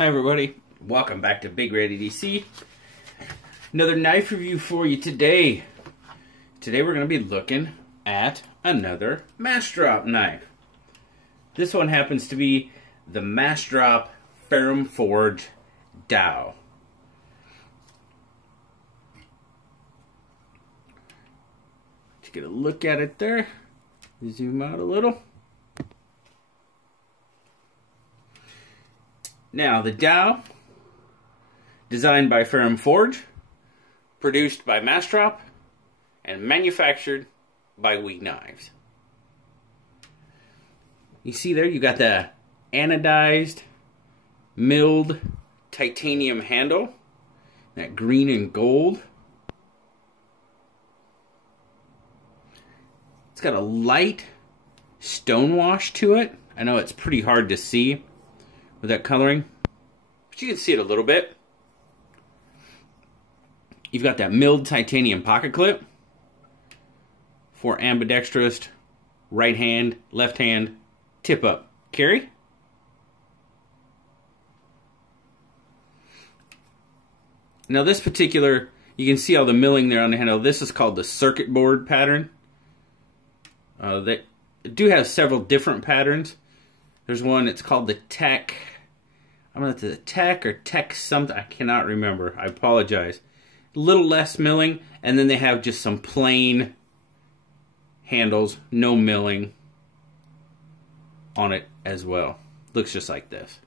Hi everybody, welcome back to Big Ready DC. Another knife review for you today. Today we're going to be looking at another Massdrop knife. This one happens to be the Massdrop Ferrum Forge Dao. Let's get a look at it there. Zoom out a little. Now, the Dao, designed by Ferrum Forge, produced by Massdrop, and manufactured by We Knives. You see there, you got the anodized, milled titanium handle, that green and gold. It's got a light stonewash to it. I know it's pretty hard to see with that coloring, but you can see it a little bit. You've got that milled titanium pocket clip for ambidextrous, right hand, left hand, tip up carry. Now this particular, you can see all the milling there on the handle. This is called the circuit board pattern. They do have several different patterns. There's one, it's called the Tech. I'm going to the Tech or Tech something. I cannot remember. I apologize. A little less milling, and then they have just some plain handles, no milling on it as well. Looks just like this.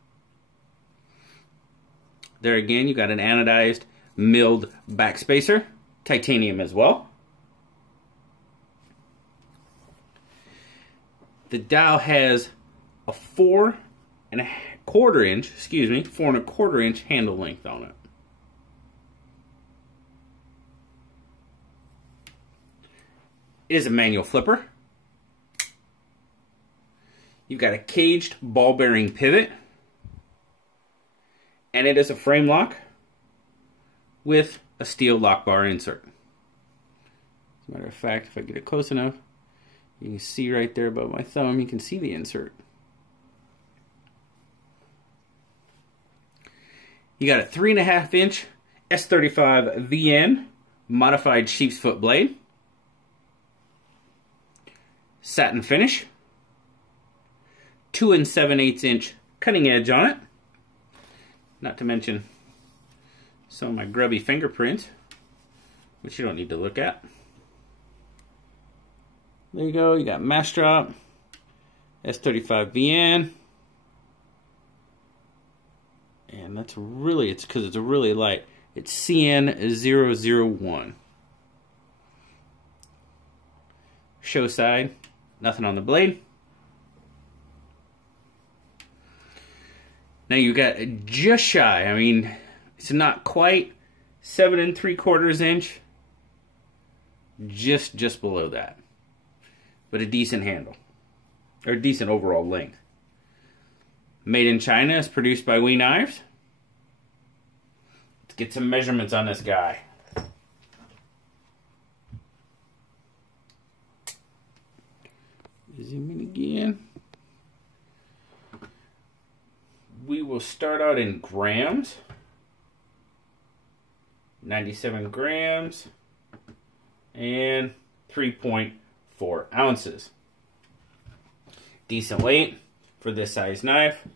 There again, you got an anodized, milled backspacer, titanium as well. The Dao has a 4 1/4 inch, 4 1/4 inch handle length on it. It is a manual flipper. You've got a caged ball bearing pivot, and it is a frame lock with a steel lock bar insert. As a matter of fact, if I get it close enough, you can see right there above my thumb, you can see the insert. You got a 3.5 inch S35 VN modified sheep's foot blade. Satin finish. 2 7/8 inch cutting edge on it. Not to mention some of my grubby fingerprints, which you don't need to look at. There you go, you got Massdrop, S35 VN. And that's really, it's because it's a really light. It's CN001. Show side, nothing on the blade. Now you got just shy, I mean, it's not quite 7 3/4 inch. Just below that. But a decent handle. Or a decent overall length. Made in China, is produced by We Knives. Let's get some measurements on this guy. Zoom in again. We will start out in grams. 97 grams and 3.4 ounces. Decent weight for this size knife.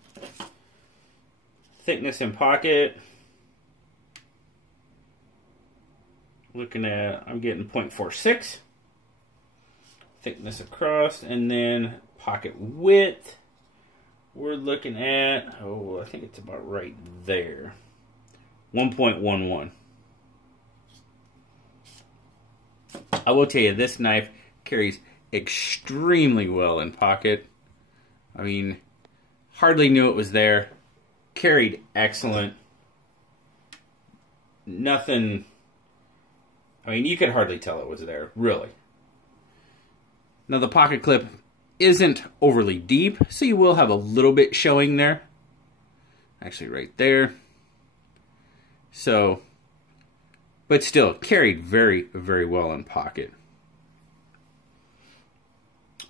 Thickness in pocket, looking at, I'm getting 0.46. Thickness across, and then pocket width, we're looking at, oh, I think it's about right there, 1.11. I will tell you, this knife carries extremely well in pocket. I mean, hardly knew it was there. Carried excellent. Nothing, I mean, you could hardly tell it was there, really. Now the pocket clip isn't overly deep, so you will have a little bit showing there. Actually right there. So, but still, carried very, very well in pocket.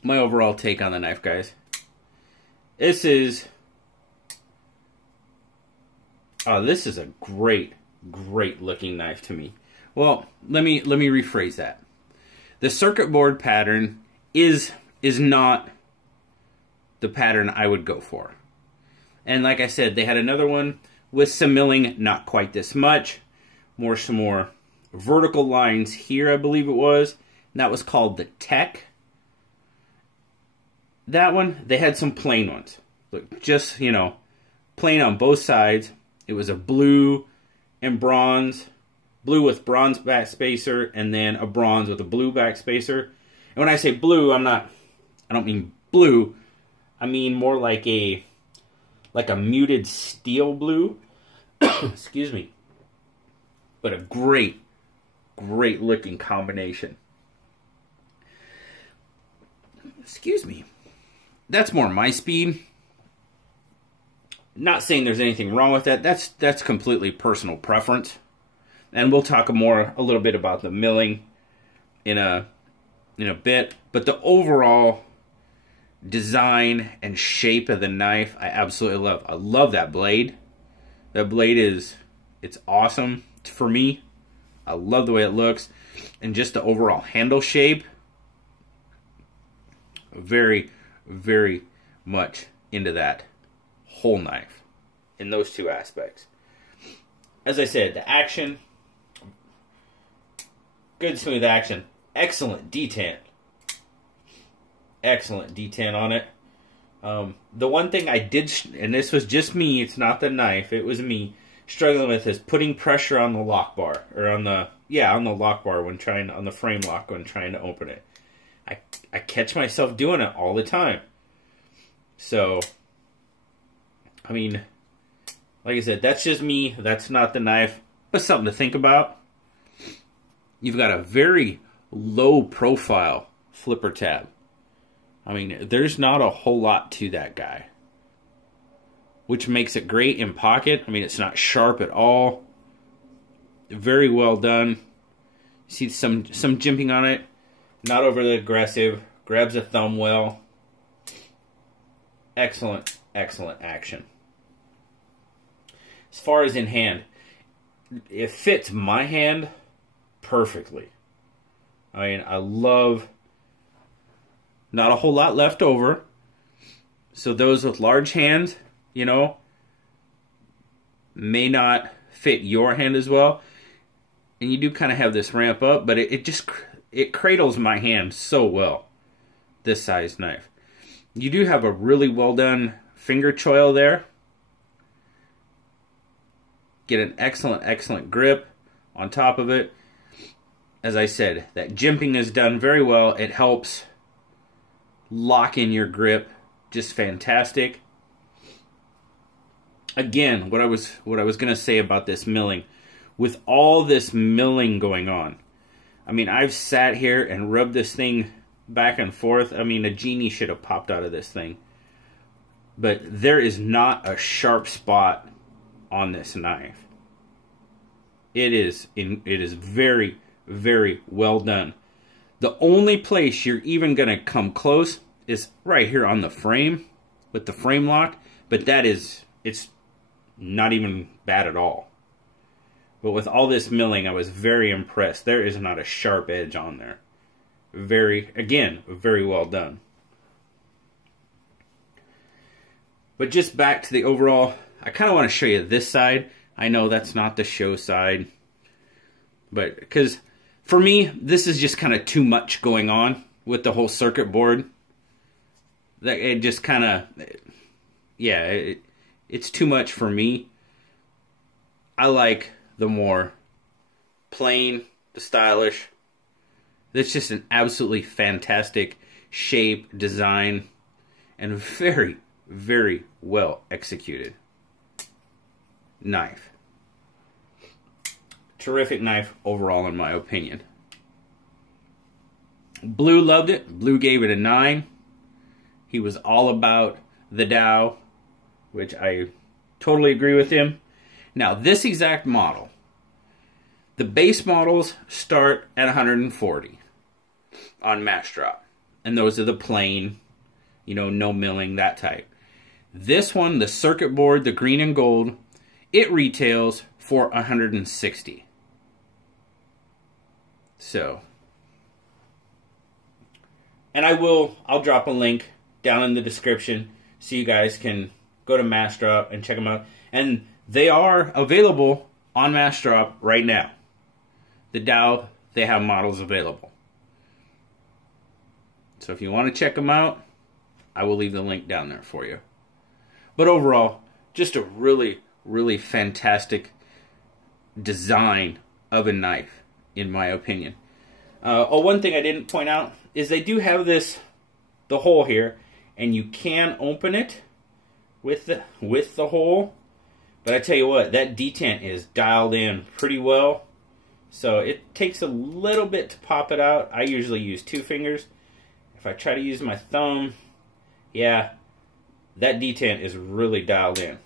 My overall take on the knife, guys. This is Oh, this is a great, great looking knife to me. Well, let me rephrase that. The circuit board pattern is not the pattern I would go for. And like I said, they had another one with some milling, not quite this much. Some more vertical lines here, I believe it was. And that was called the Tech. That one, they had some plain ones. Look, just, you know, plain on both sides. It was a blue and bronze. Blue with bronze back spacer, and then a bronze with a blue back spacer. And when I say blue, I don't mean blue. I mean more like a muted steel blue. Excuse me. But a great, great looking combination. Excuse me. That's more my speed. Not saying there's anything wrong with that. That's completely personal preference. And we'll talk a little bit about the milling in a bit. But the overall design and shape of the knife, I absolutely love. I love that blade. That blade it's awesome for me. I love the way it looks. And just the overall handle shape. Very, very much into that whole knife in those two aspects. As I said, the action, good smooth action, excellent detent. Excellent detent on it. The one thing I did, and this was just me, it's not the knife, it was me, struggling with is putting pressure on the lock bar, or on the lock bar when trying, on the frame lock when trying to open it. I catch myself doing it all the time. So, I mean, like I said, that's just me. That's not the knife, but something to think about. You've got a very low profile flipper tab. I mean, there's not a whole lot to that guy, which makes it great in pocket. I mean, it's not sharp at all. Very well done. See some jimping on it. Not overly aggressive. Grabs a thumb well. Excellent, excellent action. As far as in hand, it fits my hand perfectly. I mean, I love, not a whole lot left over. So those with large hands, you know, may not fit your hand as well. And you do kind of have this ramp up, but it cradles my hand so well, this size knife. You do have a really well done finger choil there. Get an excellent, excellent grip on top of it. As I said, that jimping is done very well. It helps lock in your grip just fantastic. Again, what I was going to say about this milling, with all this milling going on, I mean, I've sat here and rubbed this thing back and forth. I mean, a genie should have popped out of this thing. But there is not a sharp spot on this knife. It is very, very well done. The only place you're even going to come close is right here on the frame with the frame lock. But it's not even bad at all. But with all this milling, I was very impressed. There is not a sharp edge on there. Again, very well done. But just back to the overall, I kind of want to show you this side. I know that's not the show side. But because for me, this is just kind of too much going on with the whole circuit board. That it just kind of, yeah, it's too much for me. I like the more plain, the stylish. It's just an absolutely fantastic shape, design, and very, very well executed knife. Terrific knife overall, in my opinion. Blue loved it. Blue gave it a 9. He was all about the Dow, which I totally agree with him. Now, this exact model, the base models start at 140 on Massdrop. And those are the plain, you know, no milling, that type. This one, the circuit board, the green and gold, It retails for $160. So, and I'll drop a link down in the description so you guys can go to Massdrop and check them out. And they are available on Massdrop right now. The Dow, they have models available. So if you want to check them out, I will leave the link down there for you. But overall, just a really, really fantastic design of a knife, in my opinion. One thing I didn't point out is they do have the hole here, and you can open it with the hole. But I tell you what, that detent is dialed in pretty well. So it takes a little bit to pop it out. I usually use 2 fingers. If I try to use my thumb, yeah, that detent is really dialed in.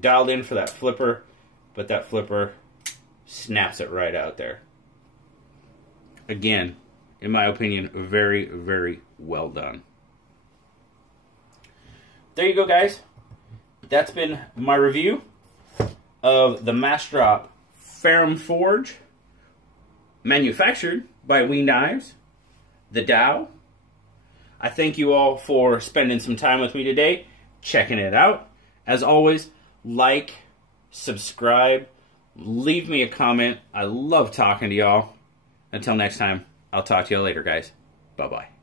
Dialed in for that flipper, but that flipper snaps it right out there. Again, in my opinion, very, very well done. There you go, guys. That's been my review of the Massdrop Ferrum Forge, manufactured by We Knives, the Dow. I thank you all for spending some time with me today, checking it out. As always, like, subscribe, leave me a comment. I love talking to y'all. Until next time, I'll talk to you later, guys. Bye-bye.